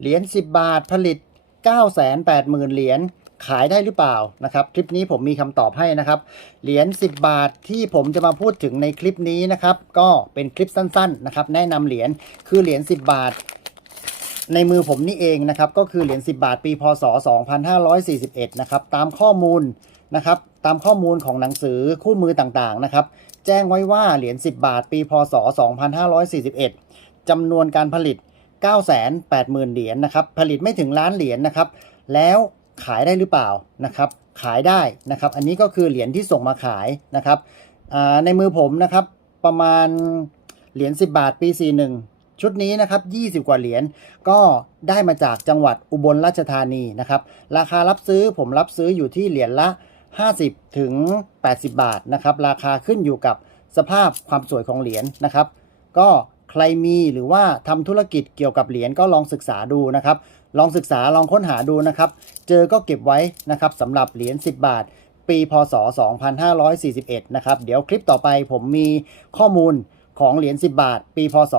เหรียญ10 บาทผลิต 980,000 เหรียญขายได้หรือเปล่านะครับ คลิปนี้ผมมีคำตอบให้นะครับ เหรียญ10 บาทที่ผมจะมาพูดถึงในคลิปนี้นะครับ ก็เป็นคลิปสั้นๆนะครับ แนะนำเหรียญคือเหรียญ10 บาท ในมือผมนี่เองนะครับ ก็คือเหรียญ10 บาท ปีพศ 2541 นะครับ ตามข้อมูลนะครับ ตามข้อมูลของหนังสือคู่มือต่างๆนะครับ แจ้งไว้ว่าเหรียญ10 บาท ปีพศ 2541จำนวนการผลิต 980,000 เหรียญนะครับ ผลิตไม่ถึงล้านเหรียญนะครับ แล้วขายได้หรือเปล่านะครับ ขายได้นะครับ อันนี้ก็คือเหรียญที่ส่งมาขายนะครับในมือผมนะครับประมาณเหรียญ10 บาทปี 41 ชุดนี้นะครับ 20 กว่าเหรียญก็ได้มาจากจังหวัดอุบลราชธานีนะครับ ราคารับซื้อผมรับซื้ออยู่ที่เหรียญละ 50 ถึง 80 บาทนะครับ ราคาขึ้นอยู่กับสภาพความสวยของเหรียญนะครับ ก็ ใครมีหรือว่าทำธุรกิจเกี่ยวกับเหรียญก็ลองศึกษาดูนะครับ ลองศึกษาลองค้นหาดูนะครับ เจอก็เก็บไว้นะครับสำหรับเหรียญ10 บาท ปีพศ 2541 นะครับ เดี๋ยวคลิปต่อไปผมมีข้อมูลของเหรียญ10 บาท ปีพศ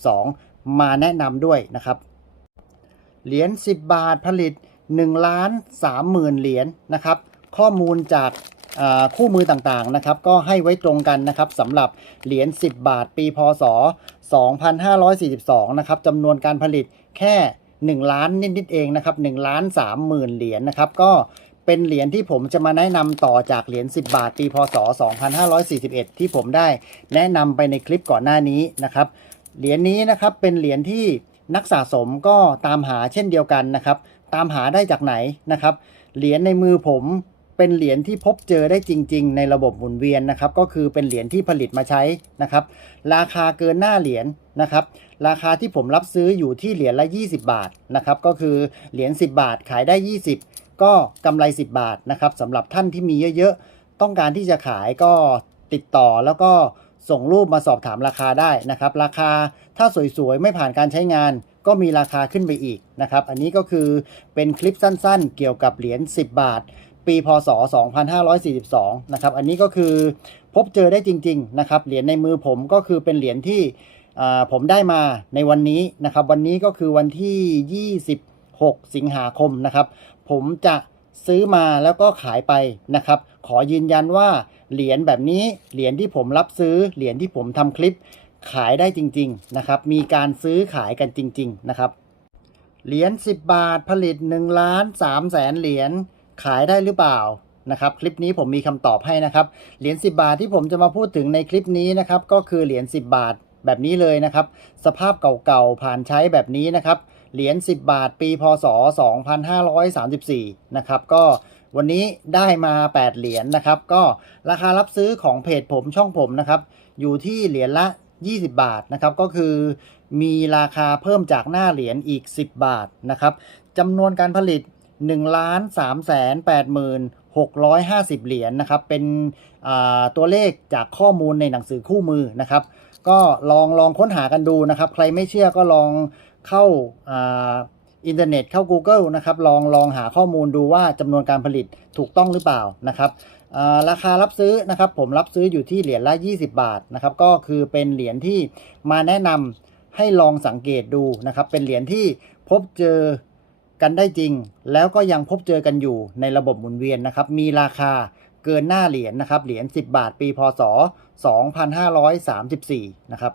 2542 มาแนะนำด้วยนะครับ เหรียญ10 บาทผลิต1ล้าน3หมื่นเหรียญนะครับ ข้อมูลจาก คู่มือต่างๆนะครับก็ให้ไว้ตรงกันนะครับสำหรับเหรียญ 10 บาทปีพศ 2542 นะครับจำนวนการผลิตแค่ 1 ล้านนิดๆเองนะครับ1ล้าน3หมื่นเหรียญนะครับก็เป็นเหรียญที่ผมจะมาแนะนำต่อจากเหรียญ 10 บาท ปีพศ 2541 ที่ผมได้แนะนำไปในคลิปก่อนหน้านี้นะครับเหรียญนี้นะครับเป็นเหรียญที่นักสะสมก็ตามหาเช่นเดียวกันนะครับ ตามหาได้จากไหนนะครับ เหรียญในมือผม เป็นเหรียญที่พบเจอได้จริง ๆ ในระบบหมุนเวียนนะครับ ก็คือเป็นเหรียญที่ผลิตมาใช้นะครับ ราคาเกินหน้าเหรียญนะครับ ราคาที่ผมรับซื้ออยู่ที่เหรียญละ 20 บาทนะครับ ก็คือเหรียญ10 บาทขายได้ 20 ก็กำไร 10 บาทนะครับสำหรับท่านที่มีเยอะๆ ต้องการที่จะขายก็ติดต่อแล้วก็ส่งรูปมาสอบถามราคาได้นะครับ ราคาถ้าสวยๆ ไม่ผ่านการใช้งานก็มีราคาขึ้นไปอีกนะครับ อันนี้ก็คือเป็นคลิปสั้นๆ เกี่ยวกับเหรียญ10 บาท ปีพศ 2542 นะครับ อันนี้ก็คือพบเจอได้จริง ๆ นะครับ เหรียญในมือผมก็คือเป็นเหรียญที่ผมได้มาในวันนี้นะครับ วันนี้ก็คือวันที่ 26 สิงหาคมนะครับ ผมจะซื้อมาแล้วก็ขายไปนะครับ ขอยืนยันว่าเหรียญแบบนี้เหรียญที่ผมรับซื้อเหรียญที่ผมทำคลิปขายได้จริง ๆ นะครับ มีการซื้อขายกันจริง ๆ นะครับ เหรียญ10 บาทผลิต1ล้าน3แสนเหรียญ ขายได้หรือเปล่านะครับคลิปนี้ผมมีคำตอบให้นะครับเหรียญ10 บาทที่ผมจะมาพูดถึงในคลิปนี้นะครับก็คือเหรียญ10 บาทแบบนี้เลยนะครับสภาพเก่าๆผ่านใช้แบบนี้นะครับเหรียญ10 บาทปีพศ 2534นะครับก็วันนี้ได้มา 8 เหรียญนะครับ ก็ราคารับซื้อของเพจผมช่องผมนะครับ อยู่ที่เหรียญละ 20 บาทนะครับ ก็คือมีราคาเพิ่มจากหน้าเหรียญอีก 10 บาทนะครับจำนวนการผลิต 1ล้าน3แสน8หมื่น650 เหรียญนะครับ เป็นตัวเลขจากข้อมูลในหนังสือคู่มือนะครับ ก็ลองลองค้นหากันดูนะครับ ใครไม่เชื่อก็ลองเข้าอินเทอร์เน็ตเข้า Google นะครับ ลองลองหาข้อมูลดูว่าจำนวนการผลิตถูกต้องหรือเปล่านะครับราคารับซื้อนะครับ ผมรับซื้ออยู่ที่เหรียญละ 20 บาทนะครับ ก็คือเป็นเหรียญที่มาแนะนำให้ลองสังเกตดูนะครับ เป็นเหรียญที่พบเจอ กันได้จริง แล้วก็ยังพบเจอกันอยู่ในระบบหมุนเวียนนะครับ มีราคาเกินหน้าเหรียญนะครับ เหรียญ 10 บาท ปี พศ 2534 นะครับ